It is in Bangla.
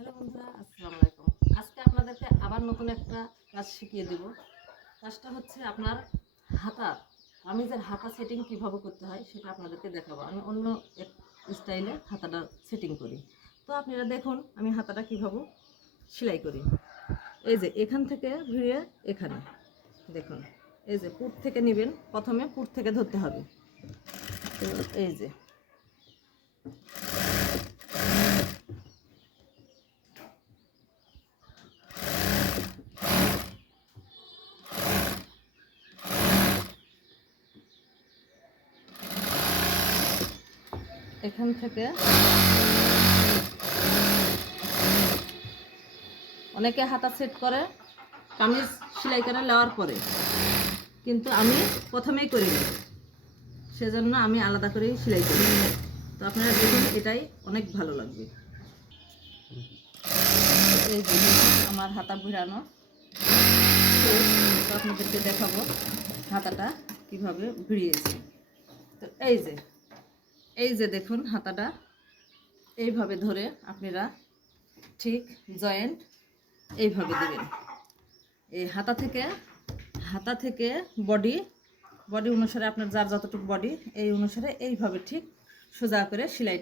হ্যালো বন্ধুরা, আসসালামু আলাইকুম। আজকে আপনাদেরকে আবার নতুন একটা কাজ শিখিয়ে দেব। কাজটা হচ্ছে আপনার হাতা কামিজের হাতা সেটিং কিভাবে করতে হয় সেটা আপনাদেরকে দেখাবো। আমি অন্য এক স্টাইলে হাতাটা সেটিং করি। তো আপনারা দেখুন আমি হাতাটা কিভাবে সেলাই করি। এই যে এখান থেকে ঘুরিয়ে এখানে দেখুন, এই যে পুট থেকে নেবেন, প্রথমে পুট থেকে ধরতে হবে। তো এই যে এখান থেকে অনেকে হাতা সেট করে কামিজ সেলাই করে নেওয়ার পরে, কিন্তু আমি প্রথমেই করি না, সেজন্য আমি আলাদা করেই সেলাই করি। তো আপনারা দেখুন, এটাই অনেক ভালো লাগবে। এই যে আমার হাতা ঘুরানো, তো আপনাদেরকে দেখাবো হাতাটা কিভাবে ঘুরিয়েছি। তো এই যে দেখুন হাতাটা এইভাবে ধরে আপনারা ঠিক জয়েন্ট এইভাবে দেবেন। এই হাতা থেকে বডি অনুসারে আপনার যার যতটুকু বডি এই অনুসারে এইভাবে ঠিক সোজা করে সেলাইটা